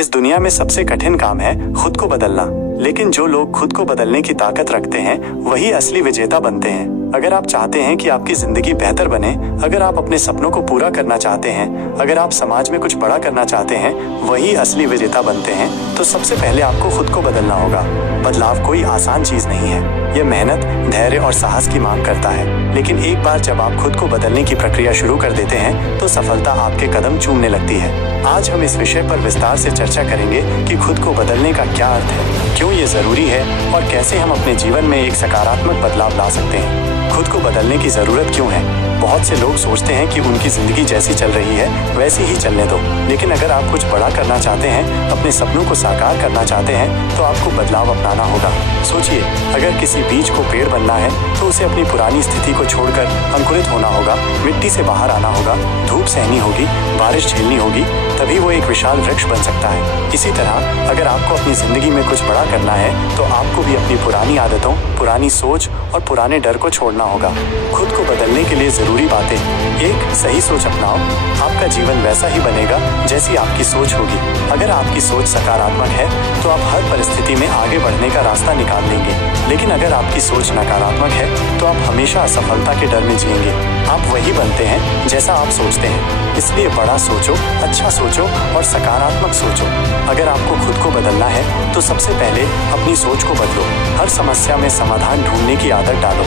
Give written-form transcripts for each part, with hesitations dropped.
इस दुनिया में सबसे कठिन काम है खुद को बदलना, लेकिन जो लोग खुद को बदलने की ताकत रखते हैं वही असली विजेता बनते हैं। अगर आप चाहते हैं कि आपकी जिंदगी बेहतर बने, अगर आप अपने सपनों को पूरा करना चाहते हैं, अगर आप समाज में कुछ बड़ा करना चाहते हैं, वही असली विजेता बनते हैं, तो सबसे पहले आपको खुद को बदलना होगा। बदलाव कोई आसान चीज नहीं है, यह मेहनत, धैर्य और साहस की मांग करता है। लेकिन एक बार जब आप खुद को बदलने की प्रक्रिया शुरू कर देते हैं तो सफलता आपके कदम चूमने लगती है। आज हम इस विषय पर विस्तार से चर्चा करेंगे कि खुद को बदलने का क्या अर्थ है, क्यों ये जरूरी है और कैसे हम अपने जीवन में एक सकारात्मक बदलाव ला सकते हैं। खुद को बदलने की जरूरत क्यों है? बहुत से लोग सोचते हैं कि उनकी जिंदगी जैसी चल रही है वैसी ही चलने दो, लेकिन अगर आप कुछ बड़ा करना चाहते हैं, अपने सपनों को साकार करना चाहते हैं, तो आपको बदलाव अपनाना होगा। सोचिए, अगर किसी बीज को पेड़ बनना है तो उसे अपनी पुरानी स्थिति को छोड़कर अंकुरित होना होगा, मिट्टी से बाहर आना होगा, धूप सहनी होगी, बारिश झेलनी होगी, तभी वो एक विशाल वृक्ष बन सकता है। इसी तरह अगर आपको अपनी जिंदगी में कुछ बड़ा करना है तो आपको भी अपनी पुरानी आदतों, पुरानी सोच और पुराने डर को छोड़ना होगा। खुद को बदलने के लिए जरूरी बातें: 1. सही सोच अपनाओ। आपका जीवन वैसा ही बनेगा जैसी आपकी सोच होगी। अगर आपकी सोच सकारात्मक है तो आप हर परिस्थिति में आगे बढ़ने का रास्ता निकाल लेंगे, लेकिन अगर आपकी सोच नकारात्मक है तो आप हमेशा असफलता के डर में जिएंगे। आप वही बनते हैं जैसा आप सोचते हैं, इसलिए बड़ा सोचो, अच्छा सोचो और सकारात्मक सोचो। अगर आपको खुद को बदलना है तो सबसे पहले अपनी सोच को बदलो। हर समस्या में समाधान ढूंढने की आदत डालो।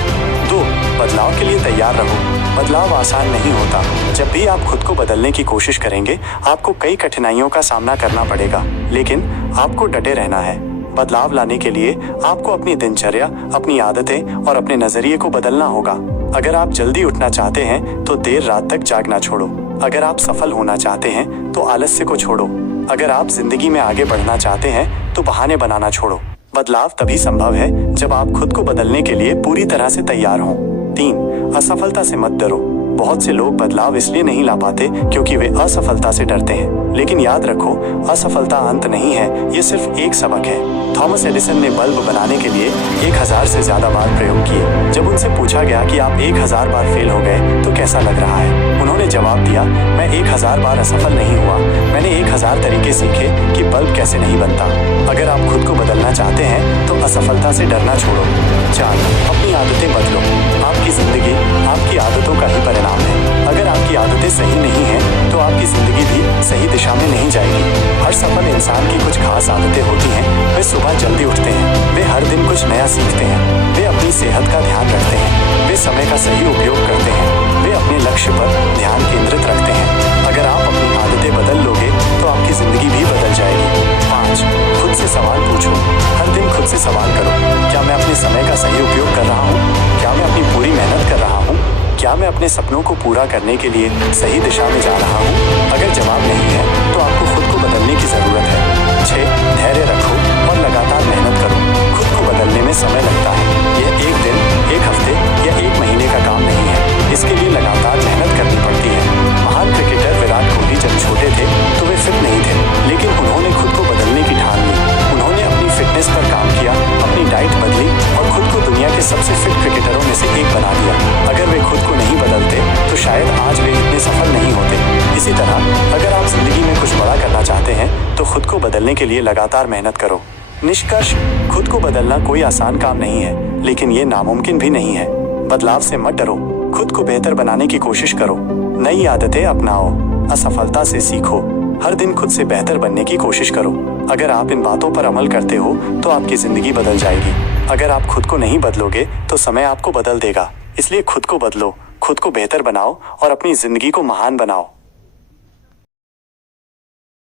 2. बदलाव के लिए तैयार रहो। बदलाव आसान नहीं होता। जब भी आप खुद को बदलने की कोशिश करेंगे, आपको कई कठिनाइयों का सामना करना पड़ेगा, लेकिन आपको डटे रहना है। बदलाव लाने के लिए आपको अपनी दिनचर्या, अपनी आदतें और अपने नजरिए को बदलना होगा। अगर आप जल्दी उठना चाहते हैं तो देर रात तक जागना छोड़ो। अगर आप सफल होना चाहते हैं तो आलस्य को छोड़ो। अगर आप जिंदगी में आगे बढ़ना चाहते हैं तो बहाने बनाना छोड़ो। बदलाव तभी संभव है जब आप खुद को बदलने के लिए पूरी तरह से तैयार हों। 3. असफलता से मत डरो। बहुत से लोग बदलाव इसलिए नहीं ला पाते क्योंकि वे असफलता से डरते हैं, लेकिन याद रखो, असफलता अंत नहीं है, ये सिर्फ एक सबक है। थॉमस एडिसन ने बल्ब बनाने के लिए 1000 से ज्यादा बार प्रयोग किए। जब उनसे पूछा गया कि आप 1000 बार फेल हो गए तो कैसा लग रहा है, उन्होंने जवाब दिया, मैं 1000 बार असफल नहीं हुआ, मैंने 1000 तरीके सीखे कि बल्ब कैसे नहीं बनता। अगर आप खुद को बदलना चाहते हैं तो असफलता से डरना छोड़ो। 4. अपनी आदतें बदलो। आपकी जिंदगी आपकी आदतों का ही परिणाम है। अगर आपकी आदतें सही नहीं हैं तो आपकी जिंदगी भी सही दिशा में नहीं जाएगी। हर सफल इंसान की कुछ खास आदतें होती हैं। वे सुबह जल्दी उठते हैं, वे हर दिन कुछ नया सीखते हैं, वे अपनी सेहत का ध्यान रखते हैं, वे समय का सही उपयोग करते हैं, वे अपने लक्ष्य पर ध्यान केंद्रित रखते हैं। अगर आप अपनी आदतें बदल लोगे तो आपकी जिंदगी भी बदल जाएगी। 5. खुद से सवाल पूछो। हर दिन खुद से सवाल करो, क्या मैं अपने समय का सही उपयोग कर रहा हूँ? क्या मैं अपनी पूरी मेहनत कर रहा हूँ? क्या मैं अपने सपनों को पूरा करने के लिए सही दिशा में जा रहा हूँ? अगर जवाब नहीं है तो आपको खुद को बदलने की जरूरत है। 6. धैर्य रखो और लगातार मेहनत करो। खुद को बदलने में समय लगता है। यह एक दिन, एक हफ्ते या एक महीने का काम नहीं है। इसके लिए लगातार मेहनत करनी पड़ती है। महान क्रिकेटर विराट कोहली जब छोटे थे तो वे फिट नहीं थे, लेकिन उन्होंने खुद को बदलने की ठान ली। उन्होंने अपनी फिटनेस पर काम किया, अपनी डाइट बदली और खुद को दुनिया के सबसे फिट क्रिकेटरों में से एक बना दिया। अगर वे खुद को नहीं बदलते तो शायद आज वे इतने सफल नहीं होते। इसी तरह अगर आप जिंदगी में कुछ बड़ा करना चाहते हैं तो खुद को बदलने के लिए लगातार मेहनत करो। निष्कर्ष: खुद को बदलना कोई आसान काम नहीं है, लेकिन ये नामुमकिन भी नहीं है। बदलाव से मत डरो, खुद को बेहतर बनाने की कोशिश करो, नई आदतें अपनाओ, असफलता से सीखो, हर दिन खुद से बेहतर बनने की कोशिश करो। अगर आप इन बातों पर अमल करते हो तो आपकी जिंदगी बदल जाएगी। अगर आप खुद को नहीं बदलोगे तो समय आपको बदल देगा। इसलिए खुद को बदलो, खुद को बेहतर बनाओ और अपनी जिंदगी को महान बनाओ।